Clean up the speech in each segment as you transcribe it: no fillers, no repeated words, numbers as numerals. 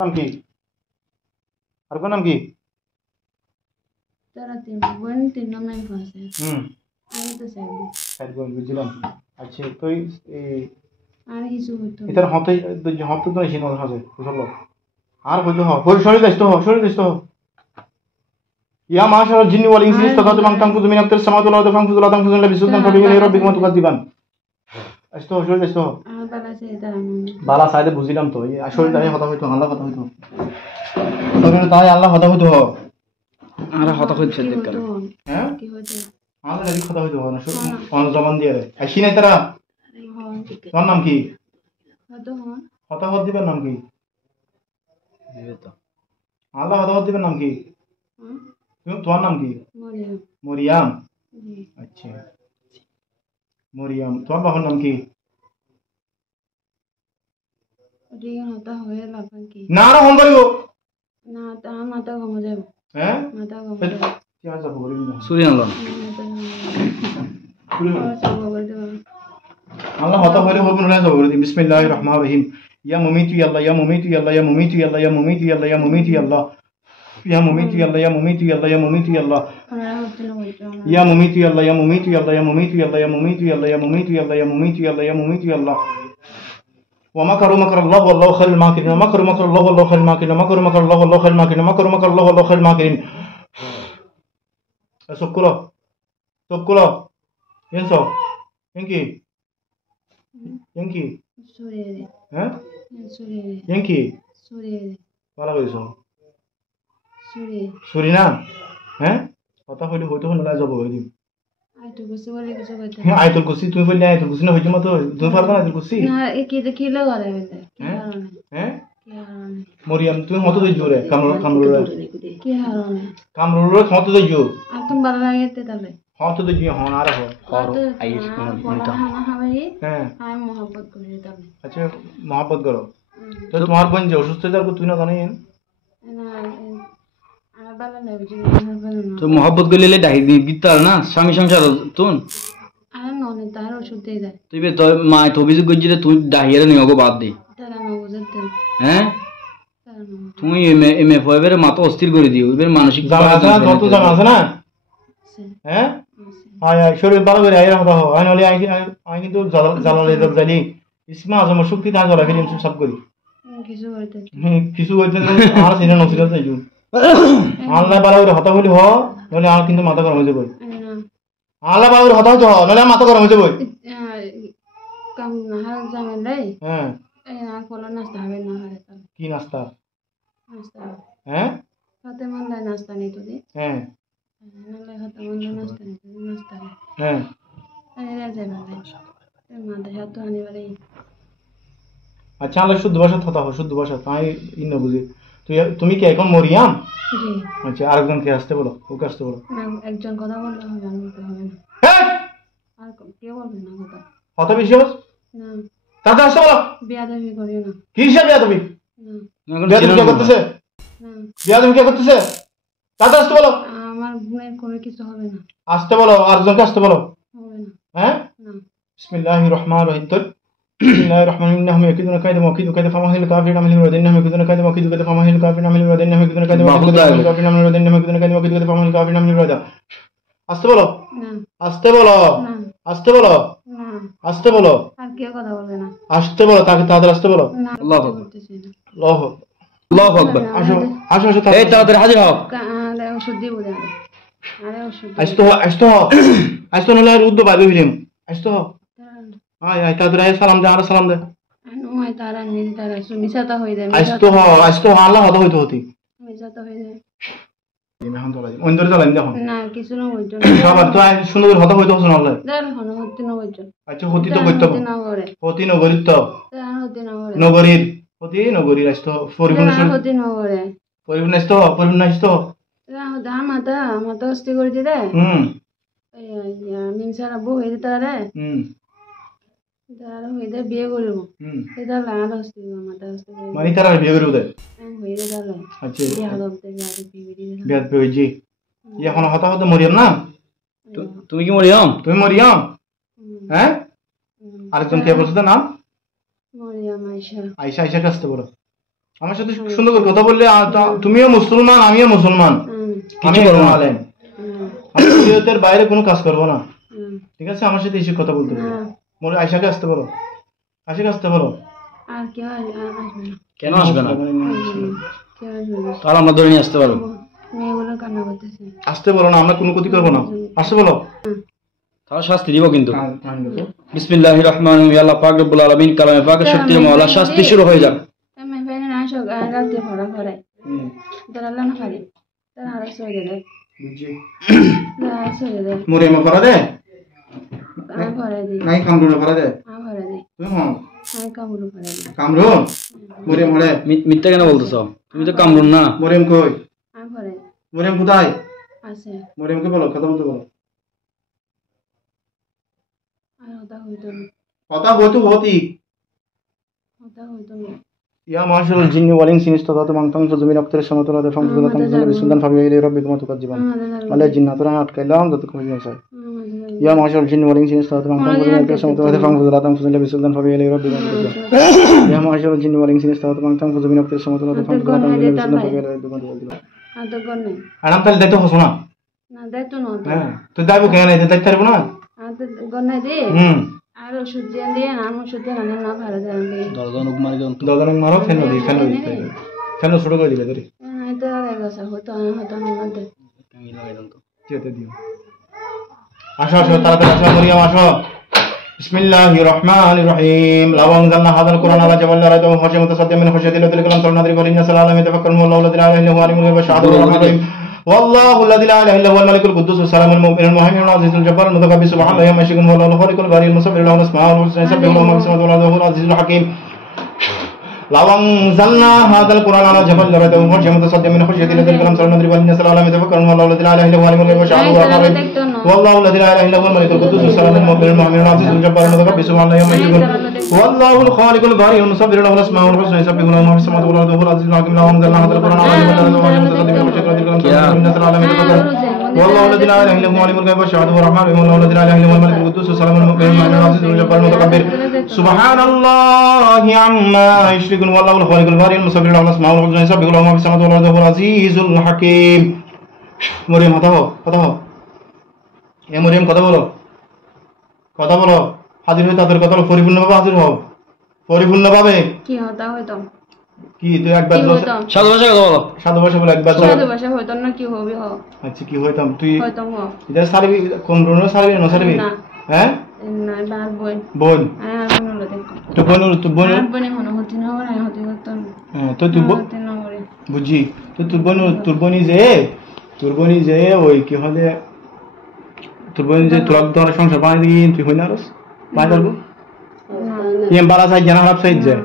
নাম কি? আর কোন নাম কি? তারা বোন 3 নম্বর ক্লাসে। আমি তো সাইড বোন বুঝলাম। আচ্ছা তুই আর কিছু হতো এটার হতে হতে তো এসে কথা আছে বুঝলো। আর হইলো হই শরীর দেশ তো শরীর দেশ তো ইয়া মাশাআল্লাহ জিন্নি ওয়াল ইনসি ইস্তাগাতু মান তানফুযু মিন আক্তারিস সামাওয়াতি ওয়াল আরদি ফানফুযু লা তানফুযুনা ইল্লা বিসুলতান ফাবিহি রাব্বিকুম তুকাদ্দিবান। আস্তো শরীর দেশ তো বালা সে তারা বালা সাইডে বুঝিলাম তো এই শরীর দাঁড়িয়ে কথা হইতো আল্লাহ কথা হইতো শরীর তাই আল্লাহ কথা হইতো আর কথা হইছে দেখকাল হ্যাঁ কি হতো আল্লাহ এই কথা হইতো না কোন জবান দিয়ে রে আইছি না তারা তোর নাম কি হতো হন কথা হদ দিবেন নাম কি আল্লাহ কথা হদ দিবেন নাম কি তোমার নাম কি মরিয়ম মরিয়াম আচ্ছা মরিয়াম তোমার বাবার নাম কি রিং হতা হয়ে লাফান কি না আর হন করিও না তা মাথা ঘুমে যাব হ্যাঁ মাথা ঘুমে যাব কি আছে বলি না সুরিয়ানলাম আল্লাহ হতা হইলে হবে না যাব বলি বিসমিল্লাহির রহমানির রহিম ইয়া মুমিতু আল্লাহ ইয়া মুমিতু আল্লাহ ইয়া মুমিতু আল্লাহ ইয়া মুমিতু আল্লাহ ইয়া মুমিতু আল্লাহ ইয়া মুমিতু আল্লাহ ইয়া মুমিতু আল্লাহ ইয়া মুমিতু আল্লাহ ইয়া মুমিতু আল্লাহ ইয়া মুমিতু আল্লাহ ইয়া মুমিতু আল্লাহ ইয়া মুমিতু আল্লাহ ইয়া মুমিতু আল্লাহ ইয়া মুমিতু আল্লাহ ইয়া মুমিতু আল্লাহ ومكروا مكر الله والله خير الماكرين ومكروا مكر الله والله خير الماكرين ومكروا مكر الله والله خير الماكرين ومكروا مكر الله والله خير الماكرين سكروا سكروا ينسوا ينكي ينكي সুরে হ্যাঁ সুরে ينكي সুরে ভালো কইছো সুরে সরি না হ্যাঁ কথা হইলে হইতো না যাব ওইদিন আইতো বসে বলে কিছু কথা হ্যাঁ আয়াতুল কুরসি তুমি বললে আয়াতুল কুরসি না হইতো মতো তুমি পারবা না আয়াতুল কুরসি না এ কি দেখিলো করে বলে হ্যাঁ হ্যাঁ কি হারানে মরিয়াম তুমি মতো দই জোরে কামরুরা কি হারানে কামরুরা মতো দই জো আতম বালা লাগেতে তাহলে মতো দই জো হন আর হর আইস কোন হানা হাওয়াই হ্যাঁ আই মোহাম্মত করে তাহলে আচ্ছা মহব্বত করো তো তোমার বোন যে অসুস্থ যার তুই না জানেন না আমার বালা নেই বুঝি আমার বালা না তো মোহাব্বত গলিলে ডাহি দি গিতার না স্বামী সংসার তুন আর ননে তার ওষুধ দিয়ে দেয় তুই বে তোর মা তো অভিযোগ করছি যে তুই ডাহিয়ারে নিয়োগ বাদ দে তারা না বুঝতে হ্যাঁ তারা না তুমি এমএ ফয়ের মাথা অস্থির করে দিও এবার মানসিক জানা আছে না যত জানা আছে না হ্যাঁ আয় আয় শরীর ভালো করে আইরা কথা হয় নলে আই কিন্তু জালালে জালি ইসমা আজম শক্তি না জ্বলা ফিলিম সব করি কিছু করতে কিছু হইতে আর সিনা নছিল তাই জু আল্লাহ ভালো করে হতা হইলি হ নলে আর কিন্তু মাথা গরম হয়ে যাবে না আল্লাহ ভালো করে হতা হইতে হ নলে মাথা গরম হয়ে যাবে কাম না হার জামেন লাই হ্যাঁ এই আর ফলো নাস্তা হবে না হারে তাহলে কি নাস্তা নাস্তা হ্যাঁ হতে মন লাই নাস্তা নেই তো দি হ্যাঁ নালে হতে মন লাই নাস্তা নেই তো নাস্তা হ্যাঁ আরে রাজা ভাই মাথা হাত তো আনিবারে আচ্ছা আল্লাহ শুদ্ধ ভাষা কথা হয় শুদ্ধ ভাষা তাই ইন্ন বুঝি তুমি কি এখন মরিয়াম জি আচ্ছা আরেকজনকে আসতে বলো ওকে আসতে বলো না একজন কথা বললে হবে আর বলতে হবে না হ্যাঁ আর কেউ বলবে না কথা কত বিশ্বাস না তাতে আসতে বলো বেয়াদবি করিও না কি হিসাবে তুমি না বিয়াদবি কে করতেছে না বিয়াদবি কে করতেছে তাতে আসতে বলো আমার বোনের কোনো কিছু হবে না আসতে বলো আরেকজনকে আসতে বলো হবে না হ্যাঁ না বিসমিল্লাহির রহমানির রহিম বিসমিল্লাহির রহমানির রহিম ইয়াকিদুনা কাইদা ওয়াকিদু কাইদা ফামাহিল কাফিরুন আমিল ওয়াদিন্না ইয়াকিদুনা কাইদা ওয়াকিদু কাইদা ফামাহিল কাফিরুন আমিল ওয়াদিন্না ইয়াকিদুনা কাইদা ওয়াকিদু কাফিরুন আমিল ওয়াদিন্না ইয়াকিদুনা কাইদা ওয়াকিদু কাইদা ফামাহিল কাফিরুন আমিল ওয়াদা আসতে বলো না আসতে বলো না আসতে বলো না আসতে বলো আর কেউ কথা বলবে না আসতে বলো তাকে তাদের আসতে বলো না আল্লাহু আকবার। করতেছি না আল্লাহ আল্লাহু আকবার আসো আসো আসো এই তাড়াতাড়ি হাজির হও আরে ওষুধ দিব দেন আরে ওষুধ আসতে আসতে আসতে নলে রুদ্দ বাইবে ফিলিম আসতে আয় আয় তাদের আয় সালাম দে আর সালাম দে নয় তারা নিজ তারা মিশাতা হয়ে যায় আসতে আল্লাহ হতা হইতে হতি মিশাতা হয়ে যায় এখন চলাই অন্তরে চলাই দেখুন না কিছু না বলছো সবার তো সুন্দর হতা হইতে হচ্ছে নাহলে দেন হন হতে না বলছো আচ্ছা হতি তো করতে না করে হতি নগরীর তো দেন হতে না করে নগরীর হতি নগরীর আসতে পরিবহন হতে না করে পরিবহন আসতে পরিবহন আসতে দা মাথা মাথা অস্তি করে দিলে মিংসার আব্বু হয়ে দিতে রে তারা হয়ে যায় বিয়ে করবো এটা লাগাত অস্তি মাথা অস্তি করে মানে তারা বিয়ে করে দেয় হয়ে দিতে আচ্ছা বিয়ে হলো থেকে আর বিয়ে দিয়ে বিয়াত পেয়েছি এখন হতা হতে মরিয়াম না তুমি কি মরিয়াম তুমি মরিয়াম হ্যাঁ আরেকজন কে বলছো নাম মরিয়াম আয়েশা আয়সা আয়সা কাছতে বলো আমার সাথে সুন্দর করে কথা বললে তুমিও মুসলমান আমিও মুসলমান, আমি একজন আলেম, আমি শরীয়তের বাইরে কোনো কাজ করবো না, ঠিক আছে? আমার সাথে এসে কথা বলতে বলো। মোরে আয়শাকে আসতে বলো, আয়শাকে আসতে বলো। আর কেউ আসবে না। কেন আসবে না? কেউ আসবে না। তাহলে আমরা ধরে নিয়ে আসতে পারবো। মেয়েগুলো কান্না করতেছে। আসতে বলো না, আমরা কোনো ক্ষতি করবো না, আসতে বলো। তাহলে শাস্তি দিব কিন্তু। বিসমিল্লাহির রহমানির রহিম। আল্লাহ পাক রব্বুল আলামিন কালামে পাকের শক্তির মাওলা, শাস্তি শুরু হয়ে যাক। আমি বাইরে না আসো রাতে ভরা করে দাঁড়ালে না পারি তারা আরো সরে দেয় সরে দেয় মোরে মা ফরা দে আমি ভরে দিই নাই কামরুন ফরা দে আমি ভরে দিই তুমি হ্যাঁ আমি কামড় ভরে দিই কামরুন মোরে মরে মিথ্যা কেন বলতেছো? তুমি তো কামরুন না। মোরেম কই? আমি ভরে মোরেম কোথায় আছে মোরেমকে বলো, কথা বলতে বলো। আর ওটা হইতো না কথা বলতে হতি ওটা হইতো না يا معشر الجن والإنس إن استطعتم أن تنفذوا من أقطار السماوات والأرض فانفذوا تنفذون بسلطان فبأي آلاء ربكما تكذبان على الجنات رحمت كلام ذاتكم في مساء يا معشر الجن والإنس إن استطعتم أن تنفذوا من أقطار السماوات والأرض فانفذوا تنفذون بسلطان فبأي آلاء ربكما تكذبان يا معشر الجن والإنس إن استطعتم أن تنفذوا من أقطار السماوات والأرض فانفذوا تنفذون بسلطان فبأي آلاء ربكما تكذبان আর তো গনে أنا তাহলে দেখতে হস না না দেখতো না তো তো দাবি কেন এটা দেখতে পারবো না আর তো গনে দে আর ওষুধ দিয়ে না আমি ওষুধ দিয়ে না ভালো দেন দরজন উকমারি জন দাদার মারো ফেন দি ফেন ছোট করে দিবে ধরে এটা আর গেছে হতো না দে আমি লাগাই দাও তো। যেতে দিও আসো আসো তাড়াতাড়ি আসো মরিয়ম আসো বিসমিল্লাহির রহমানির রহিম লাওয়াং জান্না হাদাল কুরআন আলা জাবাল রাদু হাশিম মুতাসাদ্দিম মিন খাশিয়াতিল লাযী কালাম তারনাদির ওয়ালিন সালালাম ইয়াতাফাক্কারুন আল্লাহু লা ইলাহা ইল্লা হুয়া আলিমুল গায়বি ওয়াশ শাহাদাতুর রহিম والله الذي لا اله الا هو الملك القدوس السلام المؤمن المهيمن العزيز الجبار المتكبر سبحان الله عما يشركون هو الخالق البارئ المصور له الاسماء الحسنى يسبح له ما في السماوات والارض وهو العزيز الحكيم لو انزلنا هذا القران على جبل لرأيته خاشعا متصدعا من خشيه الله الذي كلام سرنا والذين سلام يتفكرون والله الذي لا اله الا هو العليم الغيب والشهاده والله الذي لا اله الا هو الملك القدوس السلام المؤمن المهيمن العزيز الجبار المتكبر سبحان الله عما يشركون والله الخالق البارئ المصور له الاسماء الحسنى يسبح له ما في السماوات والارض وهو العزيز الحكيم لو انزلنا هذا القران على جبل لرأيته خاشعا متصدعا من خشيه الله الذي كلام سرنا والذين سلام يتفكرون والله الذي لا اله الا هو العليم الغيب والشهاده والرحمن الرحيم والله الذي لا اله الا هو الملك القدوس السلام المؤمن المهيمن العزيز الجبار المتكبر سبحان الله عما يشركون والله الخالق البارئ المصور له الاسماء الحسنى يسبح له ما في السماوات والارض وهو العزيز الحكيم মরিয়ম কথা হও এ মরিয়ম কথা বলো হাজির হয়ে তাদের কথা পরিপূর্ণভাবে হাজির হও পরিপূর্ণভাবে কি হতা হইতো কি তুই একবার সাধু ভাষা কথা বলো। সাধু ভাষা বলে একবার সাধু ভাষা হইতো না কি হবে হ আচ্ছা কি হইতাম তুই হইতো হ এটা সারবি কোমরনো সারবি না সারবি না হ্যাঁ না বার বোন আর বোন হলো দেখো তো বোন আর বোনে মনে হচ্ছে না ওরা হতে হতো হ্যাঁ তো তুই হতে না করে বুঝি তো তোর বোনই যে ওই কি হলে তোর বোন যে তোর তোমার সংসার বানাই দিই তুই হই না আরস বানাই পারবো এম বালা সাইজ জানা খারাপ সাইজ যায়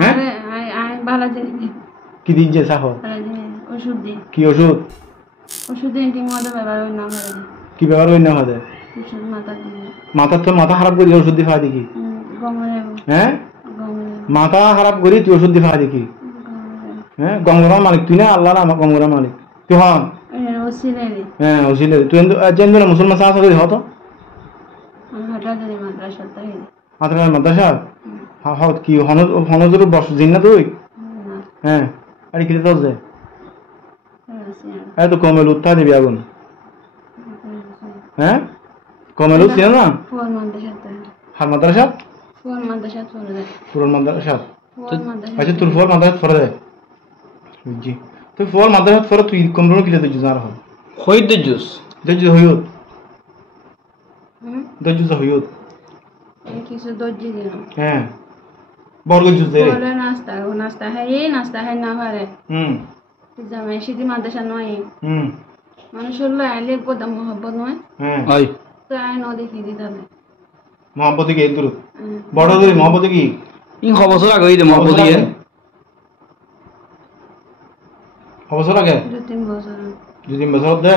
হ্যাঁ আই ভালো জিনিস কি দিন যে সাহ ভালো জিনিস ওষুধ দি কি ওষুধ দিয়ে ঠিক মতো ব্যবহার হয় না করে কি ব্যবহার হই না হবে ওষুধ মাথা দিয়ে মাথা খারাপ করি ওষুধ দিয়ে খাওয়া দেখি গমরে হ্যাঁ গমরে মাথা খারাপ করি তুই ওষুধ দিয়ে খাওয়া দেখি হ্যাঁ গঙ্গরার মালিক তুই না আল্লাহ আমার গঙ্গরার মালিক তুই হন ওসিলেরি হ্যাঁ ওসিলে তুই যেন মুসলমান সাহস করি হতো হঠাৎ করে মাদ্রাসা তাই মাদ্রাসা হত কি হনজুর বস জিন না তুই হ্যাঁ আরে কি তোর যে এত কমেল উত্তাহ দিবি আগুন হ্যাঁ কমেল ছিল না ফোর মাদ্রাসা হার মাদ্রাসা ফোর মাদ্রাসা ফোর দেয় পুরন মাদ্রাসা ফোর মাদ্রাসা আচ্ছা তোর ফোর মাদ্রাসা ফরে দেয় বুঝছি তুই ফোর মাদ্রাসা ফরে তুই কমরো কিলে তুই জানার হয় খৈদ্যের জুস দজ্জু হইয়ত দজ্জু হইয়ত কিছু দর্জি দিল হ্যাঁ বর্গ জুস দে বলে নাস্তা হয় না পারে জামাই সিদ্ধি মাদ্রাসা নয় মানুষ হলো আইলে গোদা মোহাম্মত নয় হ্যাঁ তো আই ন দেখি দিতে হবে মোহাম্মত কি দূর বড় দূর মোহাম্মত কি ইন খবর আগে হইতে মহব্বত দিয়ে অবসর আগে 2-3 বছর 2-3 বছর দে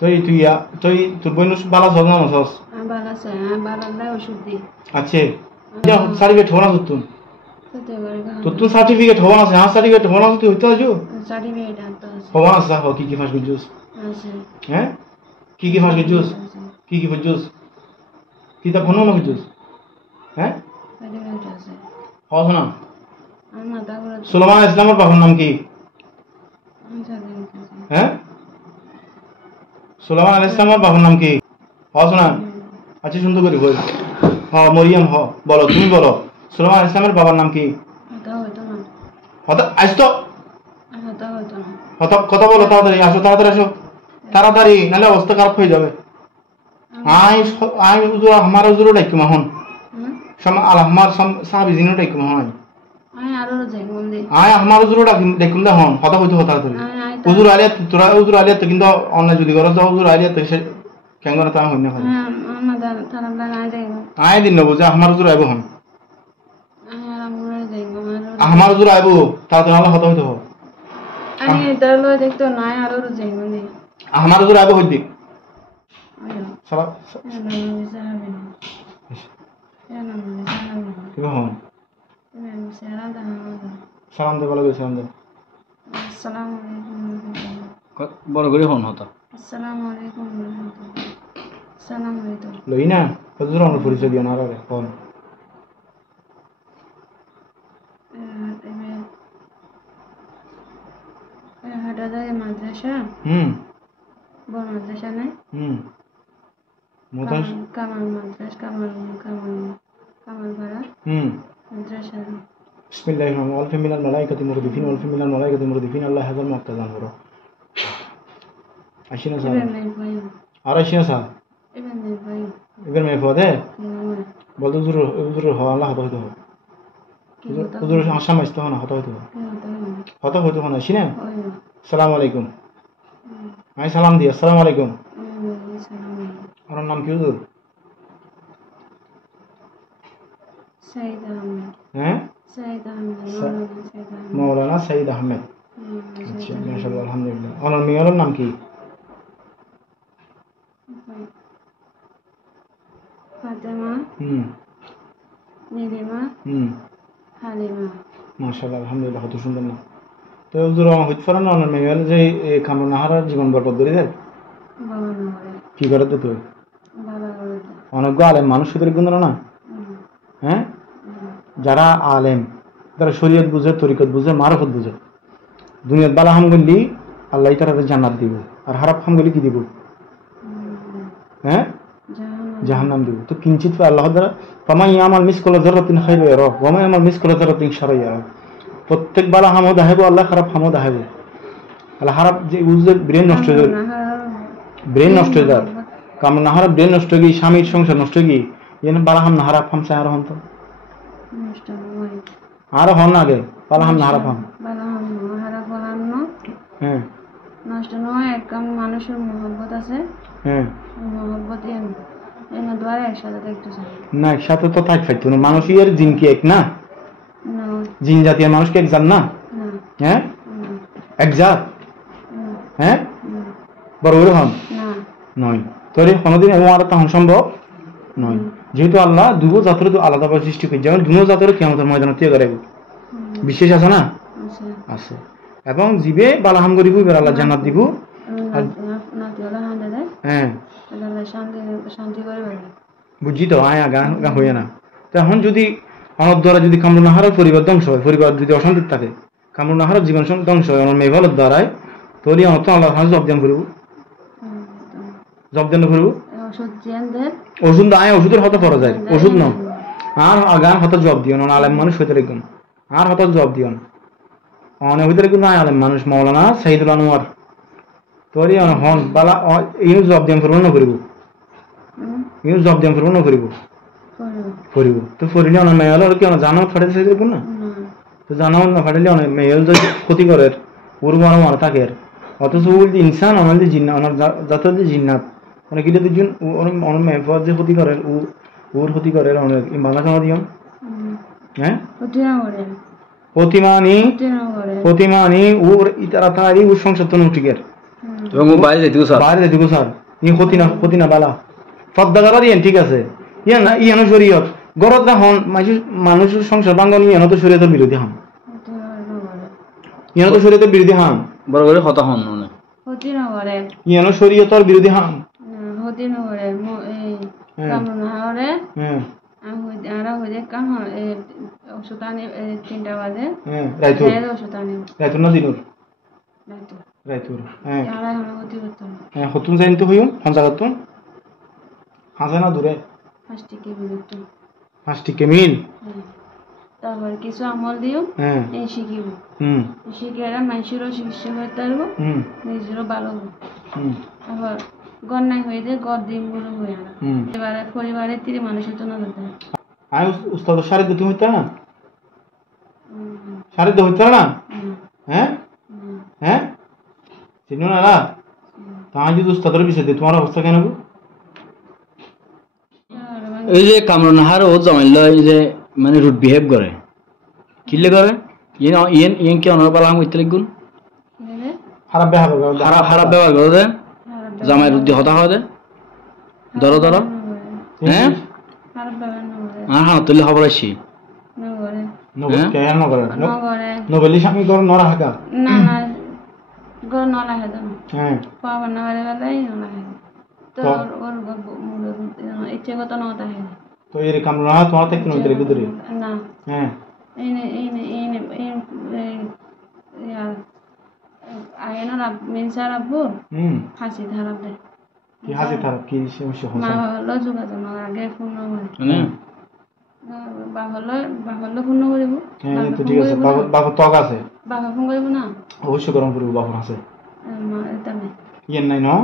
তুই তোর বোন বালা সজ না সস বালা আছে বালা ওষুধ দি আছে সার্টিফিকেট হওয়া না তুই তো এবারে তো সার্টিফিকেট হওয়া আছে হ্যাঁ সার্টিফিকেট হওয়া না তুই হইতে আছো সার্টিফিকেট আনতে আছে হওয়া আছে হো কি ফাঁস গুজুস আছে হ্যাঁ কি ফাঁস গুজুস কি গুজুস কি তা ফোন না গুজুস হ্যাঁ সার্টিফিকেট আছে হওয়া না আর মাথা ঘুরে সুলাইমান আলাইহিস সালামের বাবার নাম কি? হ্যাঁ, সুলাইমান আলাইহিস সালামের বাবার নাম কি? শোনা, আচ্ছা সুন্দর করে বল। মরিয়ম বলো, তুমি বলো সুলাইমান আলাইহিস সালামের বাবার নাম কি? মাথা হইতো না, আজ তো মাথা হইতো না। কথা বলো, তাড়াতাড়ি আসো, তাড়াতাড়ি আসো, তাড়াতাড়ি, নাহলে অবস্থা খারাপ হয়ে যাবে। আই হুজুর, আমার হুজুরও ডাইকুম এখন, আমার সাহাবী জিনও ডাইকুম এখন, আমি আরো যাই মন্দির, আয় আমার হুজুরও ডাইকুম দে হন, কথা হইতো তাড়াতাড়ি। হুজুর আলিয়া, তোরা হুজুর আলিয়া তো কিন্তু অন্য যদি করো তো হুজুর আলিয়া তো কেন করে তা হইনা হয়। হ্যাঁ আমাদের তারা না যাই না, আয় দিন নবো যে আমার হুজুর আইব হন, আর আমরা যাই আমার হুজুর আইব তাড়াতাড়ি, নাহলে কথা হইতো। আমি তার লয় দেখতো না, আরো যাই মন্দির, আমার হুজুর আইব হইদি আয়ো সালাম হন, সালাম দে, বলো সালাম দে। আসসালামু আলাইকুম, বড় করে হন হতা। আসসালামু আলাইকুম, আসসালামু আলাইকুম। লই না হুজুর আমার পরিচয় দিও না আর হন। হাটাদার মাদ্রাসা, বড় মাদ্রাসা নাই, কামাল মাদ্রাসা, কামাল ভাড়া মাদ্রাসা। বিসমিল্লাহির রহমানির রহিম। আলফি মিনাল মালাইকাতি মুরদিফিন, আলফি মিনাল মালাইকাতি মুরদিফিন, আল্লাহ হাজার মুক্তাজান করো। আশিনা স্যার আর আশিনা স্যার এবার মেয়ে পদে বলতো হুজুর আল্লাহ হতা হইতে হবে, হুজুর আসাম আসতে হয় না, হতা হইতে হবে, হতা হইতে হয় না। আশিনা সালাম আলাইকুম, আমি সালাম দিই, আসসালামু আলাইকুম। আমার নাম কি হুজুর? সাইদ আহমেদ। হ্যাঁ, সাইদ আহমেদ, মৌলানা সাইদ আহমেদ। আচ্ছা, মাশাআল্লাহ, আলহামদুলিল্লাহ। আমার মেয়ের নাম কি? ফাতেমা, নীলিমা, হালিমা। মাশাআল্লাহ, আলহামদুলিল্লাহ, কত সুন্দর নাম। তো হুজুর আমার হইতে পারে না আমার মেয়ের যে কামরুন নাহারার জীবন বরবাদ করে দেয়, কি করে তো তুই অনেক আলেম মানুষ সুদের গুণ না। হ্যাঁ, যারা আলেম, যারা শরীয়ত বুঝে, তরিকত বুঝে, মারফত বুঝে, দুনিয়ার বালা হাম করলি আল্লাহ তারা জান্নাত দিব, আর খারাপ হাম করলি কি দিব? হ্যাঁ, জাহান্নাম দিব। তো কিঞ্চিত আল্লাহ দ্বারা ফামাই আমার মিস কলা যারাতিন খাইর ইয়ারা ওয়া মাই আমার মিস কলা যারাতিন শার ইয়ারা। প্রত্যেক বালা হামও দেখাবো আল্লাহ, খারাপ হামও দেখাবো আল্লাহ। খারাপ যে বুঝে ব্রেন নষ্ট হয়ে যায়, ব্রেন নষ্ট হয়ে যায়, কামড় না হারা ব্রেন নষ্ট হয়ে গিয়ে স্বামীর সংসার নষ্ট হয়ে গিয়ে যেন বালা হাম না হারাপ হাম চাই আরো হন তো আরো হন না আগে বালা হাম না হারাপ হাম। হ্যাঁ, নষ্ট নয়, একদম মানুষের মহব্বত আছে। হ্যাঁ, মহব্বত এনে দ্বারা একসাথে দেখতেছে না, একসাথে তো থাক ফাইতো না। মানুষই এর জিন কি এক না? না, জিন জাতীয় মানুষ কি এক জাত না? হ্যাঁ, এক জাত। হ্যাঁ, বড় বড় হন নয়, তোর কোনোদিন এমন আর তখন সম্ভব নয়। যেহেতু আল্লাহ দুটো জাতের তো আলাদাভাবে সৃষ্টি করে, যেমন দুটো জাতের কিয়ামতের ময়দানে তৈরি করে, বিশেষ আছে না? আছে। এবং জীবে বালাহাম করিব, এবার আল্লাহ জান্নাত দিব। হ্যাঁ, বুঝছি তো, আয় আগা হইয়া না। তো এখন যদি আমার দ্বারা যদি কামরুন নাহারের পরিবার ধ্বংস হয়, পরিবার যদি অশান্তি থাকে, কামরুন নাহারের জীবন ধ্বংস হয় আমার মেঘালয়ের দ্বারায়, তাহলে আমার তো আল্লাহ জব দেন করিব, জব দেন করিব। ওষুধ আয় ওষুধের হতে পড়া যায়, ওষুধ ন আর গান হতে জব দিও না, আলেম মানুষ হইতে রেখুন, আর হতে জব দিও না, অনেক হইতে রেখুন না আলেম মানুষ। মৌলানা সাইদুল আনোয়ার তোরই হন বালা ইউ জব দেন করব না করিব, ইউ জব দেন করব না করিব করিব। তো ফরিলে অনেক মেয়ে হলো কি জানাও ফাটাতে চাইতে রেখুন না, তো জানাও না ফাটাইলে অনেক মেয়ে হল যদি ক্ষতি করে ওর বড় মারা থাকে। অথচ ইনসান অনেক যে জিন্না অনেক জাতের যে জিন্নাত অনেক গিলে দুজন অনেক মেয়ে যে ক্ষতি করে ওর ক্ষতি করে অনেক বাংলা জানা দিও। হ্যাঁ, প্রতিমানি ওর ইতারা তারি ওর সংসার তো নটিকের এবং বাইরে যেতে স্যার ই ক্ষতি না বালা ফদ্দা করা দিয়েন, ঠিক আছে। ইয়া না ইয়ানো শরীয়ত গরত হন মানুষের সংসার বাঙ্গন ইয়ানো তো শরীয়তের বিরোধী হন, ইয়ানো তো শরীয়তের বিরোধী হন, বড় করে কথা হন ইয়ানো শরীয়তের বিরোধী হন। হতে নগরে এই কামরুন হাওরে আমি আরা হয়ে যায় কাম ওষুধ আনি 3টা বাজে রাইতো ওষুধ আনি রাইতো না দিনুর রাইতো রাইতোর আরা হলো হতে হতো হতুন যাইন তো হইও কোন জায়গা তো হাসে না দূরে 5টি কে বিরত 5টি কেমিল তারপর কিছু আমল দিও এই শিখিব শিখে এরা মানুষেরও চিকিৎসা করতে পারবো নিজেরও ভালো হবে আবার ঘর নাই হয়ে যায় ঘর দিনগুলো হয়ে আনা এবারে পরিবারের 3 মানুষের জন্য দিতে আই উস্তাদ শারীর দিতে হইতা না শারীর দিতে হইতা না হ্যাঁ হ্যাঁ চিনো না না তাই যদি উস্তাদের বিষয় দে তোমার অবস্থা কেন গো এই যে কামরুন হার ও জামাইল এই যে মানে রুট বিহেভ করে কিলে করে ইয়েন কি অনর বালা হইতে লাগুন খারাপ ব্যবহার করে দে জামাই রুদ্ধি হতা হয় দে ধরো হ্যাঁ হ্যাঁ তুলে খবর আসি নবলি স্বামী কর নরা হাকা না না গর নলা হে দাও পাওয়া না হলে বেলাই নলা হে তো ওর ইচ্ছে কত নতা হে তো এর কামনা তোমার থেকে নই করে গুদরে না হ্যাঁ ইয়ার আয়না রাব মিনসার আব্বু হাসি ধারাব দে কি হাসি ধারাব কি সমস্যা হচ্ছে মা হলো যোগাযোগ না আগে ফোন নম্বর বাহলো ফোন করিব হ্যাঁ তো ঠিক আছে বাবা তক আছে বাবা ফোন করিব না অবশ্যই গরম করিব বাবা আছে মা এটা নাই ইয়েন নাই না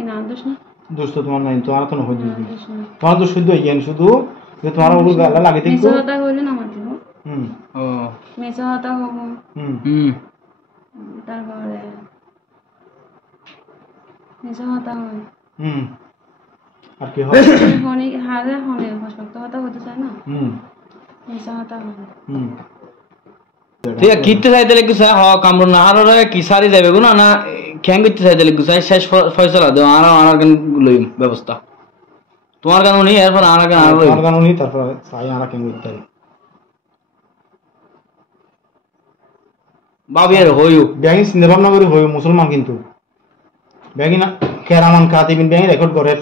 ইনা দোষ না দোষ তো তোমার নাই তোমার তো নহয় তোমার তো শুদ্ধ ইয়েন শুধু যে তোমার ওগুলো গালা লাগে দেখো মেসহতা হইলে না মাতিব ও মেসহতা হবো তারপরে মেসহতা হয় আর কি হয় হনি হারে হনি হসপক্ত হতা হতে চায় না মেসহতা হয় ঠিক কিতে চাইতে লাগু চাই হ কামরুন হার কি সারি যাবে গো না খ্যাং করতে চাইতে লাগু চাই শেষ ফয়সালা দাও আর গান লই ব্যবস্থা তোমার গান উনি এরপর আর গান উনি তারপর চাই আর কেন করতে বাবি আর হইও ব্যাংক সিনেমা না করে হইও মুসলমান কিন্তু ব্যাংক না কেরামান কাতিবিন ব্যাংক রেকর্ড করে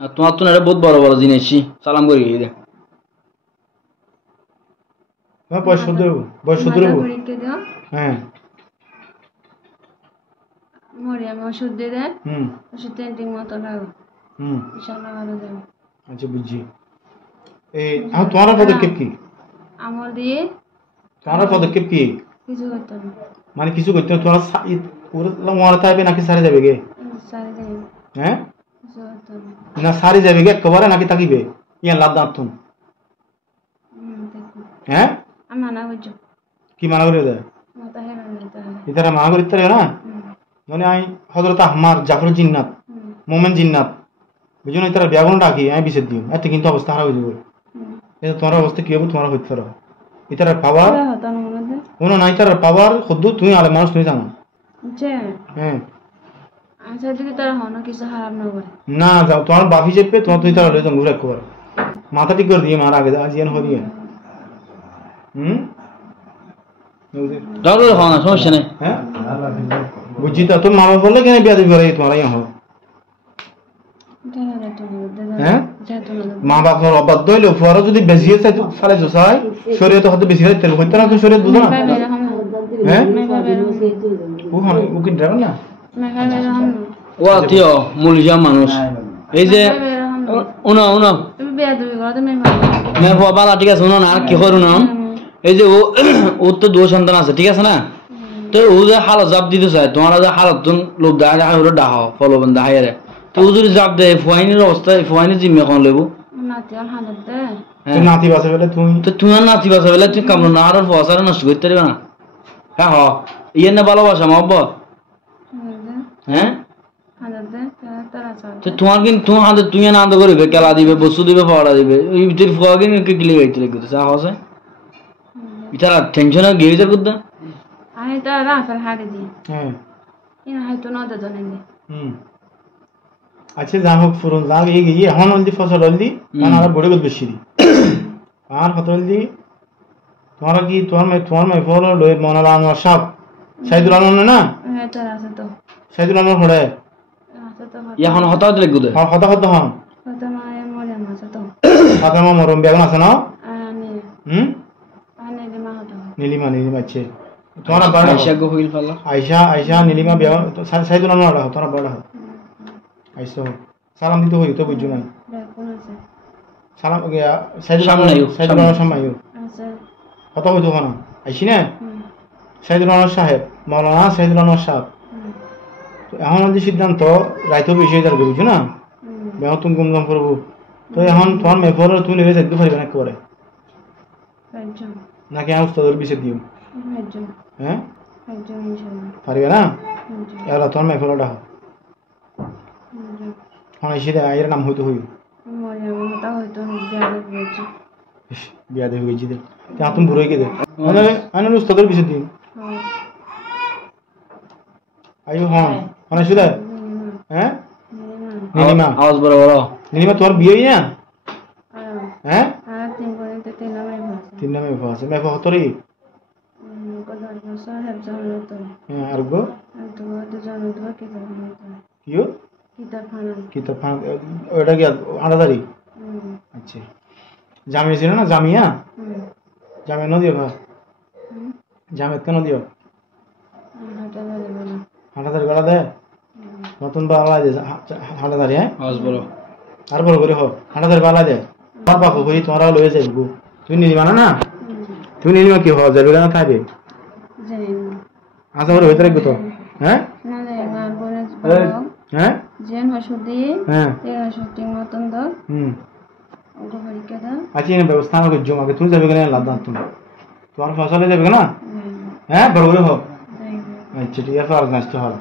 আর তোমার তো না বহুত বড় বড় জিনিস সালাম করি দে বয়স দেব হ্যাঁ মরিয়াম ওষুধ দিয়ে দেয় ওষুধ ঠিক মতো লাগো ইনশাআল্লাহ ভালো যাবে আচ্ছা বুঝছি এই তোমার পদক্ষেপ কি আমল দিয়ে তোমার পদক্ষেপ কি কিছু করতে না মানে কিছু করতে তোমার পুরো মরা থাকবে নাকি সারি যাবে গে সারি যাবে হ্যাঁ না সারি যাবে গে কবারে নাকি তাকিবে ইয়া লাভ দাঁত তুমি হ্যাঁ আমি মানা করছো কি মানা করে দেয় ইতারা মানা করে ইতারে না মানে আমি হযরত আহমার জাফর জিন্নাত মোমেন জিন্নাত বুঝুন ইতারা ব্যাগুন ডাকি আমি বিশেষ দিও এত কিন্তু অবস্থা খারাপ হয়ে যাবে এটা তোমার অবস্থা কি হবে তোমার হইতে পারো ইতারা পাওয়ার কোনো নাই তার পাওয়ার খুদ তুমি আলে মানুষ তুমি জানো হ্যাঁ আচ্ছা দিকে তারা হনো কিছু খারাপ না করে না যাও তোমার বাফি চেপে তোমার তুই তারা লই যাও ঘুরে কর মাথা ঠিক করে দিয়ে মার আগে আজ এন হই দিয়ে দাও হনা সমস্যা নেই হ্যাঁ বুঝছি তো তুমি মামা বললে কেন বিয়া দিবি করে তোমার ইয়া হয় হ্যাঁ মা বাবার অবাধ্য হইলে ফুয়ারও যদি বেশি চাই তো ফালে জোসাই শরীয়তে হয়তো বেশি হয় তেল হইতো না তো শরীয়ত বুঝো না হ্যাঁ ও কি ড্রাইভার না ও আত্মীয় মুলজাম মানুষ এই যে উনা তুমি বিয়া দিবি করে তুমি মেয়ে হওয়া বালা ঠিক আছে না আর কি করু না এই যে ওর তো 2 সন্তান আছে ঠিক আছে না তো ও যে হালত জাপ দিতে চায় তোমার যে হালত লোক দেখা হলো ডাহ ফলবন দাহাইরে তো ও যদি জাপ দেয় ফুয়াইনের অবস্থা ফুয়াইনের জিম্মে কোন লইব নাতি আর হালত দে তুই নাতি বাসা বলে তুমি আর নাতি বাসা বলে তুই কামড় না আর ফসারে নষ্ট করতে পারবে না হ্যাঁ ইয়ে না ভালোবাসা মা আব্বা হ্যাঁ তো তোমার কিন্তু তোমার হাতে তুমি না আনন্দ করবে কেলা দিবে বস্তু দিবে পাওয়া দিবে ওই ভিতরে ফুয়া কিন্তু গিলে গাইতে লাগবে চা হসে ইতারা টেনশন গিয়ে যার করতে আমি তো রাফের হাড়ি দিই হ্যাঁ ইনা হয়তো নদে জানেন আচ্ছা যা হোক ফুরন যা এই এখন হলদি ফসল হলদি মানে আর বড় গদ বেশি দি আর কত হলদি তোমার কি তোমার মাই ফল লই মনালা আমার সাপ সাইদুল আলম না হ্যাঁ তো আছে তো সাইদুল আলম হড়ে আছে তো এখন হঠাৎ লাগবে হ্যাঁ হঠাৎ হন হয়তো না ফাতেমা মরম বেগুন আছে না আনে হুম আনে রে মা হতো নীলিমা আছে তোমার আব্বা আয়শা গো হইল পালা আয়শা নীলিমা বেগুন সাইদুল আনোয়ার হতো তোমার বড় আইসো সালাম দিতে হই তো বুঝছো না বেগুন আছে সালাম গিয়া সাইদুল আনোয়ার সামনে আছে কত হইতো না আইছি না সাইদুল আনোয়ার সাহেব মাওলানা সাইদুল আনোয়ার সাহেব তো এখন যে সিদ্ধান্ত রাইতো বেশি হয়ে যাবে বুঝছো না বেগুন তুমি গুমগাম করবো তো এখন তোমার মেফর তুমি লেগে যেতে পারবে না করে একজন নাকি আমি উস্তাদের বিষে দিও একজন হ্যাঁ একজন ইনশাআল্লাহ পারবে না একজন এগুলো তোমার মেফরটা এখন এসে এর নাম হইতো হই মরিয়া মতা হয়তো বিয়া হয়েছে বিয়া দিয়ে হয়ে গেছে তা তুমি বুড়ো হয়ে গেছে আমি উস্তাদের বিষে দিও আইও হন মানে শুধু হ্যাঁ নীলিমা আওয়াজ বড় বড় নীলিমা তোমার বিয়ে না হ্যাঁ আর তিন পর্যন্ত তিন নামে ভাষা তিন নামে আছে মেফ হতরি কদার ভাষা হেফজন হতো হ্যাঁ আর গো আর তো দুজন তো কিতাব হতো কিও কিতাব খানা কিতাব ওটা কি আলাদারি আচ্ছা জামিয়া ছিল না জামিয়া জামিয়া নদীও ভা জামিয়াত কেন দিও হাঁটা ধরে বলো হাঁটাদারি গলা দেয় নতুন বা আলাদা দে হাঁটাদারি হ্যাঁ আওয়াজ বড় আর বড় করে হোক হাঁটাদারি আলাদা দেয় তোমার বাপু হই তোমরাও লয়ে যাইবো তুমি নিলিমা না তুমি নিলিমা কি হওয়া যাবে না থাকবে জানি না আচ্ছা ওর হইতে রাখবে তো হ্যাঁ না জানি না বোনের বলো হ্যাঁ জেন হসুদি হ্যাঁ এই হসুদি মতন দাও ওগো পরীক্ষা দাও আচ্ছা এনে ব্যবস্থা আমাকে জমাকে তুমি যাবে কেন লাদা তুমি তোমার ফসলে যাবে না হ্যাঁ বড় করে হোক আচ্ছা ঠিক আছে আর নাচতে হবে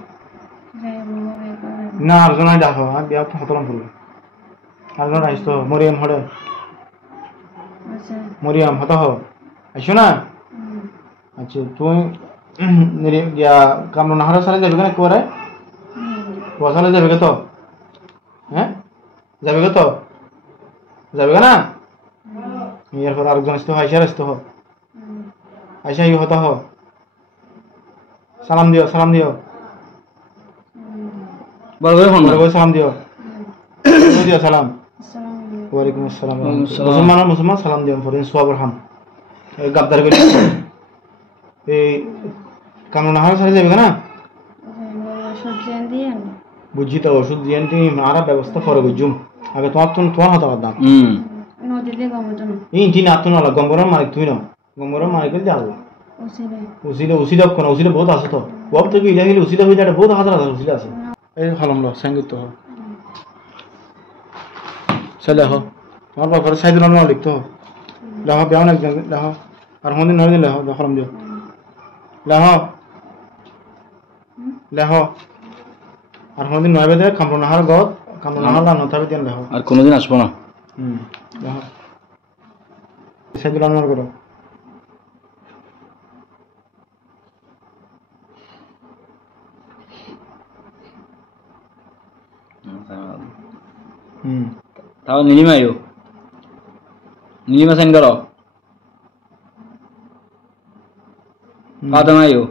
না আলোচনায় দেখো আর বিয়া তো হতলাম ফুল আলোচনা আসতো মরিয়াম হরে মরিয়াম হতা হো আইসো না আচ্ছা তুমি গিয়া কামরু নাহারের সালে যাবে কেন করে বসালে যাবে তো হ্যাঁ যাবে তো যাবে না এরপর আরেকজন আসতে হয় আইসার আসতে হোক আইসা ই হতা হো সালাম দিও বড় করে ফোন বড় করে সালাম দিও দিও সালাম ওয়ালাইকুম আসসালাম মুসলমান সালাম দিও ফরিন সোয়াবর হাম এই গাদ্দার করে এই কামরু নাহারের সালে যাবে না বুঝছি তো ওষুধ দিয়ে আরা ব্যবস্থা করে বুঝুম আগে তোমার হতা দাম নদীতে গমতো না ইন্টি না তো না গঙ্গরের মালিক তুই না গঙ্গরের মালিক যাবো উসিলে কোন উসিলে বহুত আছে তো ওয়াব থেকে ইলা গেলে উসিলে হয়ে যায় বহুত হাজার হাজার উসিলে আছে এই হলম লো সঙ্গীত হ চলে হ তোমার বাবার সাইদুল আনোয়ার লিখতো লাহ বেয়াও না একজন লাহ আর হন্দিন নয় দিন লাহ হলম দিও লাহ আর হন্দিন নয় বেদে কামরু নাহার গদ কামরু নাহার লান নথাবে দেন লাহ আর কোনোদিন আসবো না লাহ সাইদুল আনোয়ার করো তাও নীলিমা আইও নীলিমা সেন্ড করো ফাতেমা আইও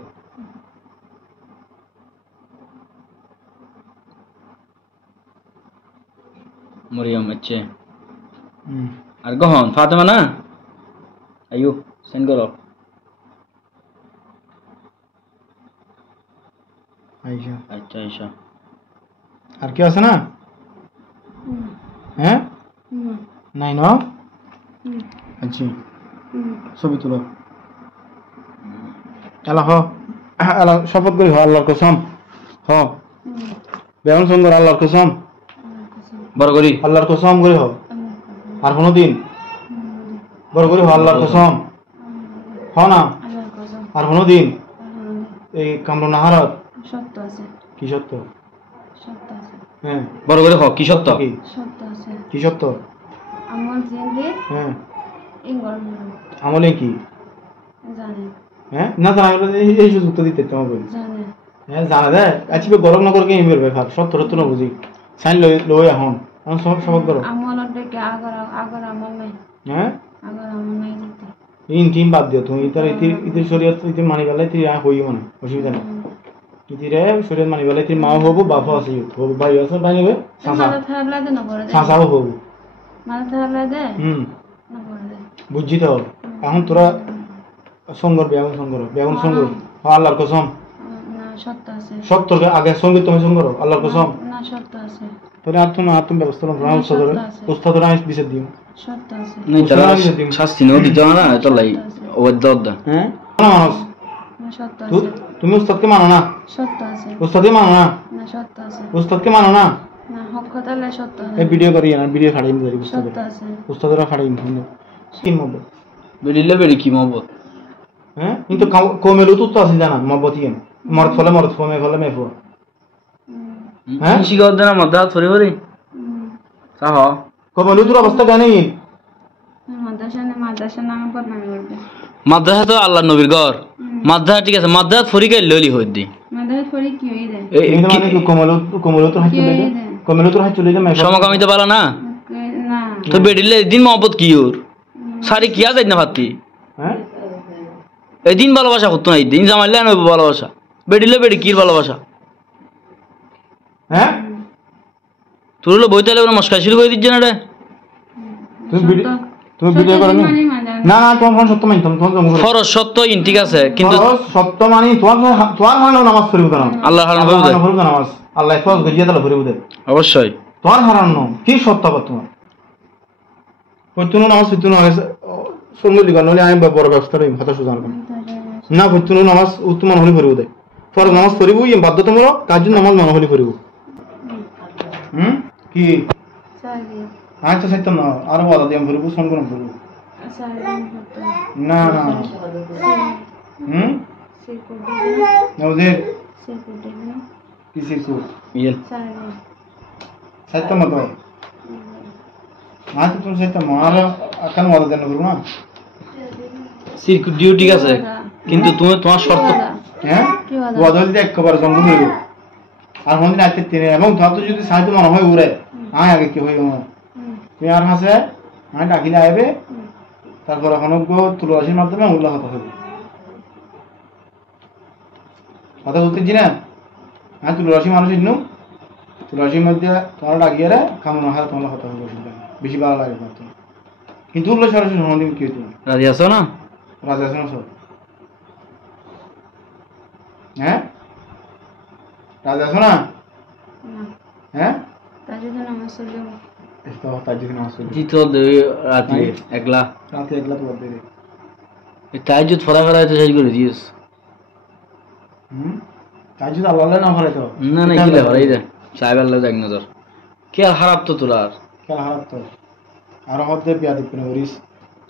মরিয়ম আচ্ছা আর গহন ফাতেমা না আইও সেন্ড করো আইসা আচ্ছা আইসা আর কি আছে না হ্যাঁ নাই ন আচ্ছা ছবি তুলো এলা হ এলা শপথ করি হ আল্লাহর কসম হ বেগুন সঙ্গর আল্লাহর কসম বড় করি আল্লাহর কসম করি হ আর কোনো দিন বড় করি হ আল্লাহর কসম হ না আর কোনো দিন এই কামরু নাহারত সত্য আছে কি সত্য সত্য আছে হ্যাঁ বড় করে হ কি সত্য সত্য আছে কি সত্য আমার জিন্দে হ্যাঁ ইঙ্গল আমলে কি জানে হ্যাঁ না জানা এই সুযোগ তো দিতে তোমার বলি জানে হ্যাঁ জানা দেয় আজকে গরম না করকে ইমের ব্যাপার সত্য না বুঝি সাইন লই এখন সবক করো আমলত দেখে আগর আমল নাই হ্যাঁ আগর আমল নাই দিতে ইন টিম বাদ দিও তুমি ইতার ইতির শরীয়ত ইতির মানি বেলা ইতির হই মানে অসুবিধা নেই ইতিরে শরীয়ত মানি বেলা ইতির মা হবো বাপ আছে হবো ভাই আছে ভাই নেবে মাথা খারাপ লাগে না পড়ে সাসাও হবো মাথা হলে দে না পড়ে দে বুঝছি তো এখন তোরা সঙ্গর বেগুন সঙ্গর আল্লাহর কসম না সত্য আছে সত্য আগে সঙ্গীত তুমি সঙ্গর আল্লাহর কসম না সত্য আছে তাহলে আর তুমি ব্যবস্থা করো উস্তাদরা আমি বিচার দিও সত্য আছে নাই তারা শাস্তি নেও দিতে না তো লাই ও দদ্দা হ্যাঁ মানুষ না সত্য আছে তুমি উস্তাদকে মানো না সত্য আছে উস্তাদকে মানো না না সত্য আছে উস্তাদকে মানো না না হক কথা লাই সত্য আছে এই ভিডিও করি না ভিডিও খাড়াই নি সত্য উস্তাদরা আছে উস্তাদরা খাড়াই নি কি মহব্বত বেরিলে বেরি কি মহব্বত হ্যাঁ কিন্তু কমেলও তো আছে জানা মহব্বত কি মরদ ফলে মেফো হ্যাঁ শিকার দেনা মধ্যে হাত ফরি ফরি সাহ কমেলও তোর অবস্থা কেন মাদ্রাসা নামে বদনামি করবে মাদ্রাসা তো আল্লাহ নবীর ঘর মাদ্রাসা ঠিক আছে মাদ্রাসা ফরি গাই ললি হই দি মাদ্রাসা ফরি কি হই দেয় এই মানে কমেলও তোর হাত চলে যায় কমেলও তোর হাত চলে যায় সমকামিতে পালা না না তো বেরিলে দিন মহব্বত কি ওর সারি কি আজ না ভাতি হ্যাঁ এদিন ভালোবাসা করতো না দিন জামাইলে না ভালোবাসা বেডিলে বেডি কির ভালোবাসা হ্যাঁ তোর হলো বইতে হলে মস্কা শুরু করে দিচ্ছে না রে তুমি ভিডিও করো না না তোমার ফোন সত্য মানি তোমার ফরজ সত্য ইন ঠিক আছে কিন্তু সত্য মানি তোমার হারানো নামাজ পড়িব না আল্লাহ হারানো পড়িব না নামাজ আল্লাহ ফরজ গজিয়া তালা পড়িব দে অবশ্যই তোমার হারানো কি সত্য বা তোমার পড়তুনো নামাজ পড়তুনো সঙ্গে দিবা নলে আমি বড় ব্যবস্থা রইম হাতা সুজান না পড়তুনো নামাজ উত্তম হলি পড়িব দে ফরজ নামাজ পড়িব ই বাধ্যতামূলক কাজুন নামাজ মান হলি পড়িব কি সারি আচ্ছা সাইতাম না আর ওয়াদা দিয়াম পড়িব সঙ্গ না পড়িব সারি না না সে কোডে ওদের সে কোডে কিসের কো ইয়ে সারি সাইতাম তো আচ্ছা তুমি সাইতাম আর আকান ওয়াদা দেন করব না সিরকুট ডিউ ঠিক আছে কিন্তু তুমি তোমার শর্ত হ্যাঁ ওয়াদা দিতে একবার জঙ্গল হইব আর মন্দির আইতে তিনে এবং ধর তো যদি সাইতে মনে হয় উড়ে আয় আগে কি হইব তুমি আর হাসে আমি ডাকিলে আইবে তারপর এখন তুলসীর মাধ্যমে উল্লাহ কথা হবে কথা বলতেছি না হ্যাঁ তুলসী মানুষ ইনু তুলসীর মধ্যে তোমার ডাকিয়ে রে কামন হয় তোমার কথা হবে বেশি ভালো লাগে কিন্তু উল্লাহ সরাসরি সমাধিম কি হইতো রাজি আছো না রাজা শোনো সব হ্যাঁ রাজা আছো না হ্যাঁ তার জন্য নামাজ পড়লে তার যদি নামাজ পড়ি জিত রাতে একলা রাতে একলা তো বলতে রে তাইজুদ ফরা করা হয়তো শেষ করে দিস তাই যদি আল্লাহ না ভরে তো না না কি হরাই দে সাহেব আল্লাহ দেখ নজর কে আর খারাপ তো তোর আর কেন হারাপ তো আর হতে বিয়া দিবে না ওরিস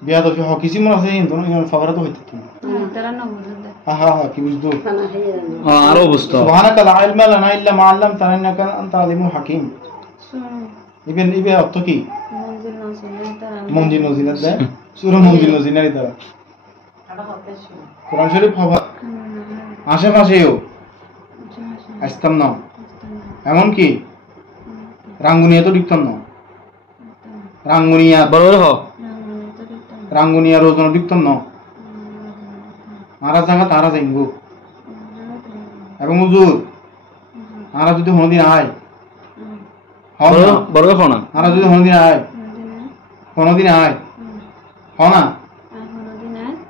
বিয়া তো হকিসি মন আছে কিন্তু ফাগরা তো হইতে তুমি তারা না বুঝে আহা কি বুঝদো আরো বুঝতো সুবহানাকা লা ইলমা লানা ইল্লা মা আল্লামতানা ইন্নাকা আনতা আলিমুল হাকিম ইবে অর্থ কি মঞ্জিল নজিলাত দেয় সূরা মঞ্জিল নজিলারি দ্বারা কোরআন শরীফ হবা আশেপাশেও আসতাম না এমন কি রাঙ্গুনিয়া তো লিখতাম না রাঙ্গুনিয়া বড় হ রাঙ্গুনিয়া রোজন লিখতাম না আরা জায়গা তারা যাইব এবং হুজুর আরা যদি হনদিন আয় বড় হ না আরা যদি হনদিন আয় কোনদিন আয় হ না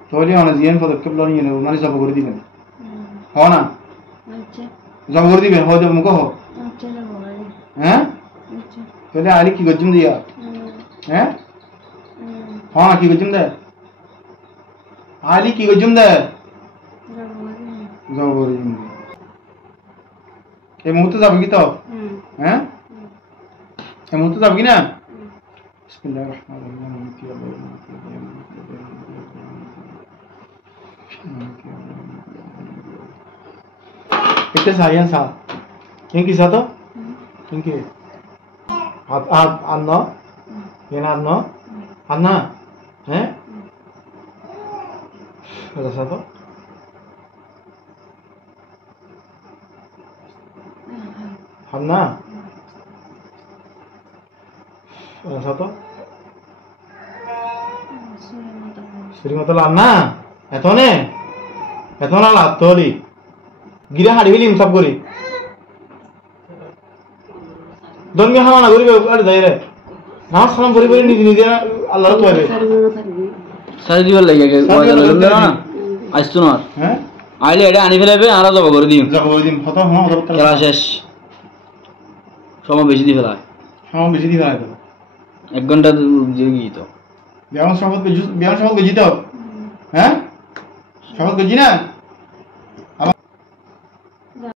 তাহলে অনেক জিয়ান পদক্ষেপ নিয়ে নেব মানে জব করে দিবেন হ না জব করে দিবেন হয় মুখ হ হ্যাঁ তাহলে আলি কি গজ্জুম দিয়া হ্যাঁ হ না কি গজ্জুম দে আলি কি গজ্জুম দে জব করে দিবেন এই মুহূর্তে যাবে কি তো হ্যাঁ এই মুহূর্তে যাবে কি না বিসমিল্লাহির রহমানির রহিম Este es alianza. ¿Quién quizá to? ¿Quién quiere? ¿Anno? ¿Quién anno? ¿Anna? ¿Eh? ¿Qué es eso? ¿Anna? ¿Qué es eso? Srimata Anna? ¿Esto no? ¿Esto no la toli? গিরা হাড়ি ফেলি হিমসাব করি ধর্মীয় হানা না করিবে আর যাই রে নামাজ সালাম পড়ি পড়ি নিজে নিজে আল্লাহর তো হবে সারি দিবার লাগে না আসতো না হ্যাঁ আইলে এটা আনি ফেলাবে আর যাব করে দিম কত হ্যাঁ খেলা শেষ সময় বেশি দি ফেলায় সময় বেশি দিন হয় 1 ঘন্টা গিয়ে তো ব্যায়াম শপথ বেজি তো হ্যাঁ শপথ বেজি না